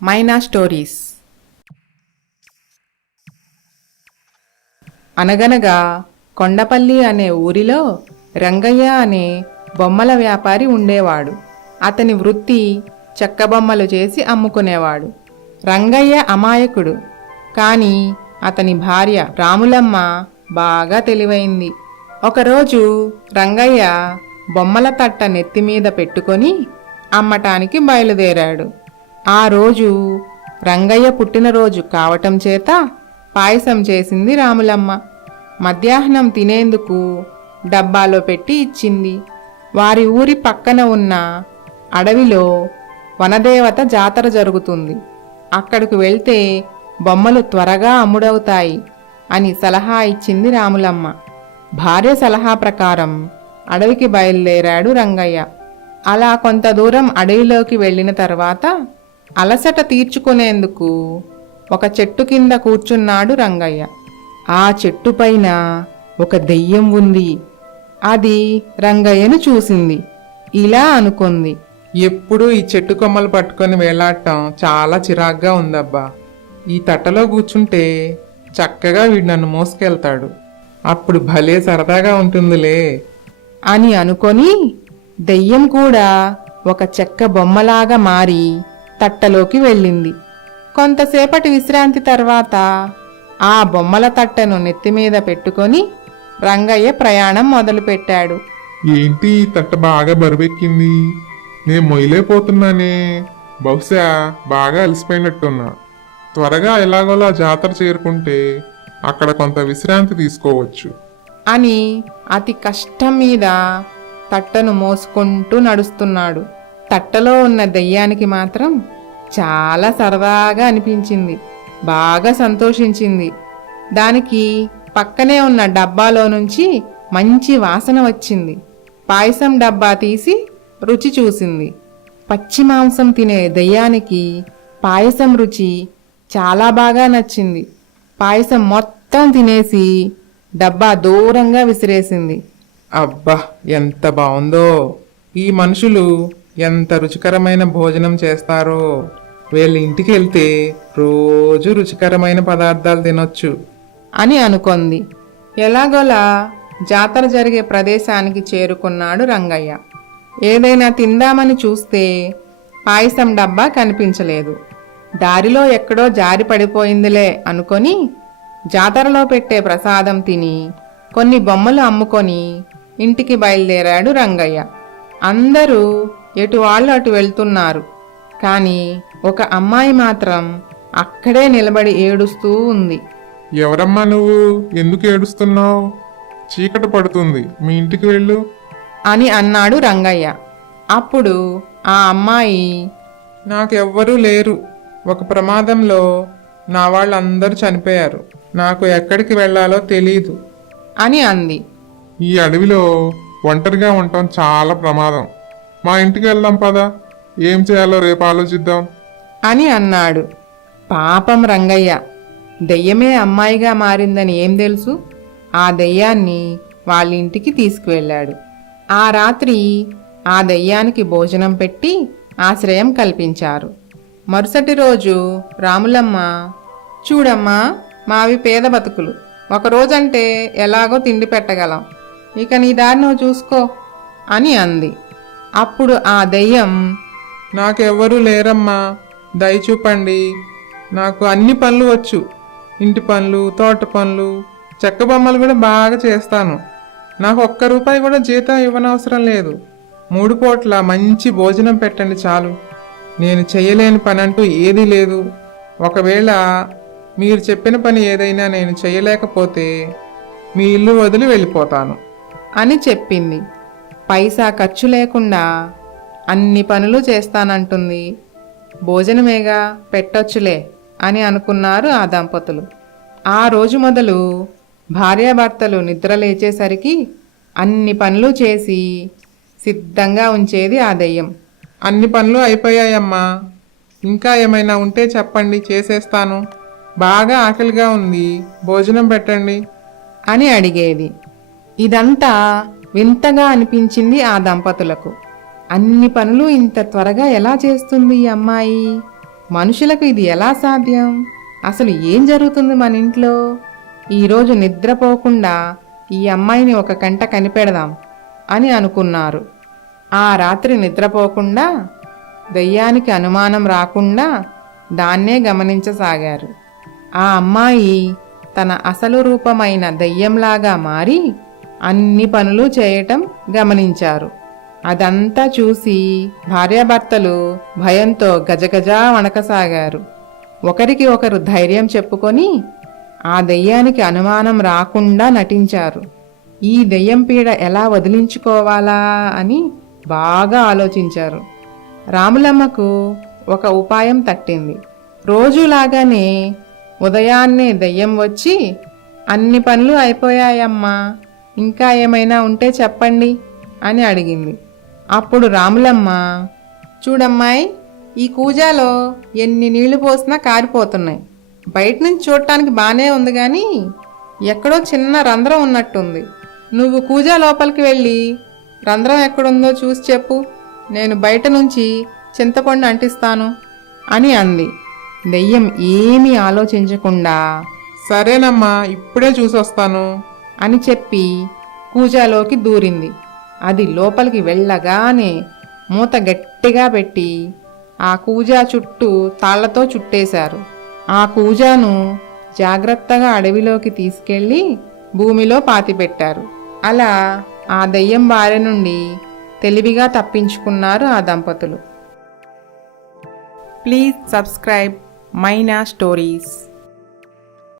మైనా stories. అనగనగా కొండపల్లి అనే ఊరిలో రంగయ్య అనే బొమ్మల వ్యాపారి ఉండేవాడు. అతని వృత్తి చెక్క బొమ్మలు చేసి అమ్ముకునేవాడు. రంగయ్య అమాయకుడు, కానీ అతని భార్య రాములమ్మ బాగా తెలివైంది. ఒకరోజు రంగయ్య బొమ్మల తట్ట నెత్తిమీద పెట్టుకొని అమ్మటానికి బయలుదేరాడు. ఆ రోజు రంగయ్య పుట్టినరోజు కావటం చేత పాయసం చేసింది రాములమ్మ. మధ్యాహ్నం తినేందుకు డబ్బాలో పెట్టి ఇచ్చింది. వారి ఊరి పక్కన ఉన్న అడవిలో వనదేవత జాతర జరుగుతుంది. అక్కడికి వెళ్తే బొమ్మలు త్వరగా అమ్ముడవుతాయి అని సలహా ఇచ్చింది రాములమ్మ. భార్య సలహా ప్రకారం అడవికి బయలుదేరాడు రంగయ్య. అలా కొంత దూరం అడవిలోకి వెళ్ళిన తర్వాత అలసట తీర్చుకునేందుకు ఒక చెట్టు కింద కూర్చున్నాడు రంగయ్య. ఆ చెట్టు పైన ఒక దెయ్యం ఉంది. అది రంగయ్యను చూసింది. ఇలా అనుకుంది, ఎప్పుడూ ఈ చెట్టు కొమ్మలు పట్టుకొని వేలాడటం చాలా చిరాగ్గా ఉందబ్బా. ఈ తట్టలో కూర్చుంటే చక్కగా వీడు నన్ను మోసుకెళ్తాడు. అప్పుడు భలే సరదాగా ఉంటుందిలే అని అనుకొని దెయ్యం కూడా ఒక చెక్క బొమ్మలాగా మారి తట్టలోకి వెళ్ళింది. కొంతసేపటి విశ్రాంతి తర్వాత ఆ బొమ్మల తట్టను నెత్తిమీద పెట్టుకొని రంగయ్య ప్రయాణం మొదలుపెట్టాడు. ఏంటి ఈ తట్ట బాగా బరువెక్కింది, నేను మొయ్యలేకపోతున్నానే. బహుశా బాగా అలసిపోయినట్టున్నా. త్వరగా ఎలాగోలా జాతర చేరుకుంటే అక్కడ కొంత విశ్రాంతి తీసుకోవచ్చు అని అతి కష్టం మీద తట్టను మోసుకుంటూ నడుస్తున్నాడు. తట్టలో ఉన్న దెయ్యానికి మాత్రం చాలా సరదాగా అనిపించింది. బాగా సంతోషించింది. దానికి పక్కనే ఉన్న డబ్బాలో నుంచి మంచి వాసన వచ్చింది. పాయసం డబ్బా తీసి రుచి చూసింది. పచ్చి మాంసం తినే దెయ్యానికి పాయసం రుచి చాలా బాగా నచ్చింది. పాయసం మొత్తం తినేసి డబ్బా దూరంగా విసిరేసింది. అబ్బా, ఎంత బావుందో! ఈ మనుషులు ఎంత రుచికరమైన భోజనం చేస్తారో. వీళ్ళ ఇంటికి వెళ్తే రోజు రుచికరమైన పదార్థాలు తినొచ్చు అని అనుకుంది. ఎలాగోలా జాతర జరిగే ప్రదేశానికి చేరుకున్నాడు రంగయ్య. ఏదైనా తిందామని చూస్తే పాయసం డబ్బా కనిపించలేదు. దారిలో ఎక్కడో జారి పడిపోయిందిలే అనుకొని జాతరలో పెట్టే ప్రసాదం తిని కొన్ని బొమ్మలు అమ్ముకొని ఇంటికి బయలుదేరాడు రంగయ్య. అందరూ ఎటు వాళ్ళు అటు వెళ్తున్నారు. కానీ ఒక అమ్మాయి మాత్రం అక్కడే నిలబడి ఏడుస్తూ ఉంది. ఎవరమ్మా నువ్వు, ఎందుకు ఏడుస్తున్నావు? చీకటి పడుతుంది, మీ ఇంటికి వెళ్ళు అని అన్నాడు రంగయ్య. అప్పుడు ఆ అమ్మాయి, నాకెవ్వరూ లేరు. ఒక ప్రమాదంలో నా వాళ్ళందరూ చనిపోయారు. నాకు ఎక్కడికి వెళ్ళాలో తెలీదు అని అంది. ఈ అడవిలో ఒంటరిగా ఉండటం చాలా ప్రమాదం. మా ఇంటికి వెళ్దాం పద, ఏం చేయాలో రేపు ఆలోచిద్దాం అని అన్నాడు. పాపం రంగయ్య, దెయ్యమే అమ్మాయిగా మారిందని ఏం తెలుసు? ఆ దెయ్యాన్ని వాళ్ళ ఇంటికి తీసుకువెళ్ళాడు. ఆ రాత్రి ఆ దెయ్యానికి భోజనం పెట్టి ఆశ్రయం కల్పించారు. మరుసటి రోజు రాములమ్మ, చూడమ్మా, మావి పేద బతుకులు. ఒకరోజంటే ఎలాగో తిండి పెట్టగలం. ఇక నీ దారి నువ్వు చూసుకో అని అంది. అప్పుడు ఆ దెయ్యం, నాకెవ్వరూ లేరమ్మా, దయచూపండి. నాకు అన్ని పనులు వచ్చు. ఇంటి పనులు, తోట పనులు, చెక్క బొమ్మలు కూడా బాగా చేస్తాను. నాకు ₹1 కూడా జీతం ఇవ్వనవసరం లేదు. 3 పూట్ల మంచి భోజనం పెట్టండి చాలు. నేను చేయలేని పని అంటూ ఏదీ లేదు. ఒకవేళ మీరు చెప్పిన పని ఏదైనా నేను చేయలేకపోతే మీ ఇల్లు వదిలి వెళ్ళిపోతాను అని చెప్పింది. పైసా ఖర్చు లేకుండా అన్ని పనులు చేస్తానంటుంది. భోజనమేగా, పెట్టొచ్చులే అని అనుకున్నారు ఆ దంపతులు. ఆ రోజు మొదలు భార్యాభర్తలు నిద్ర లేచేసరికి అన్ని పనులు చేసి సిద్ధంగా ఉంచేది ఆ దెయ్యం. అన్ని పనులు అయిపోయాయమ్మా, ఇంకా ఏమైనా ఉంటే చెప్పండి, చేసేస్తాను. బాగా ఆకలిగా ఉంది, భోజనం పెట్టండి అని అడిగేది. ఇదంతా వింతగా అనిపించింది ఆ దంపతులకు. అన్ని పనులు ఇంత త్వరగా ఎలా చేస్తుంది ఈ అమ్మాయి? మనుషులకు ఇది ఎలా సాధ్యం? అసలు ఏం జరుగుతుంది మన ఇంట్లో? ఈరోజు నిద్రపోకుండా ఈ అమ్మాయిని ఒక కంట కనిపెడదాం అని అనుకున్నారు. ఆ రాత్రి నిద్రపోకుండా దయ్యానికి అనుమానం రాకుండా దాన్నే గమనించసాగారు. ఆ అమ్మాయి తన అసలు రూపమైన దయ్యంలాగా మారి అన్ని పనులు చేయటం గమనించారు. అదంతా చూసి భార్యాభర్తలు భయంతో గజగజా వణకసాగారు. ఒకరికి ఒకరు ధైర్యం చెప్పుకొని ఆ దయ్యానికి అనుమానం రాకుండా నటించారు. ఈ దయ్యం పీడ ఎలా వదిలించుకోవాలా అని బాగా ఆలోచించారు. రాములమ్మకు ఒక ఉపాయం తట్టింది. రోజులాగానే ఉదయాన్నే దయ్యం వచ్చి, అన్ని పనులు అయిపోయాయమ్మా, ఇంకా ఏమైనా ఉంటే చెప్పండి అని అడిగింది. అప్పుడు రాములమ్మ, చూడమ్మాయి, ఈ కూజాలో ఎన్ని నీళ్లు పోసినా కారిపోతున్నాయి. బయట నుంచి చూడటానికి బానే ఉంది కానీ ఎక్కడో చిన్న రంధ్రం ఉన్నట్టుంది. నువ్వు కూజా లోపలికి వెళ్ళి రంధ్రం ఎక్కడుందో చూసి చెప్పు, నేను బయట నుంచి చింతపండు అంటిస్తాను అని అంది. దెయ్యం ఏమీ ఆలోచించకుండా సరేనమ్మా, ఇప్పుడే చూసొస్తాను అని చెప్పి కూజాలోకి దూరింది. అది లోపలికి వెళ్ళగానే మూత గట్టిగా పెట్టి ఆ కూజా చుట్టూ తాళ్లతో చుట్టేశారు. ఆ కూజాను జాగ్రత్తగా అడవిలోకి తీసుకెళ్లి భూమిలో పాతిపెట్టారు. అలా ఆ దెయ్యం బారి నుండి తెలివిగా తప్పించుకున్నారు ఆ దంపతులు. Please subscribe Maina stories.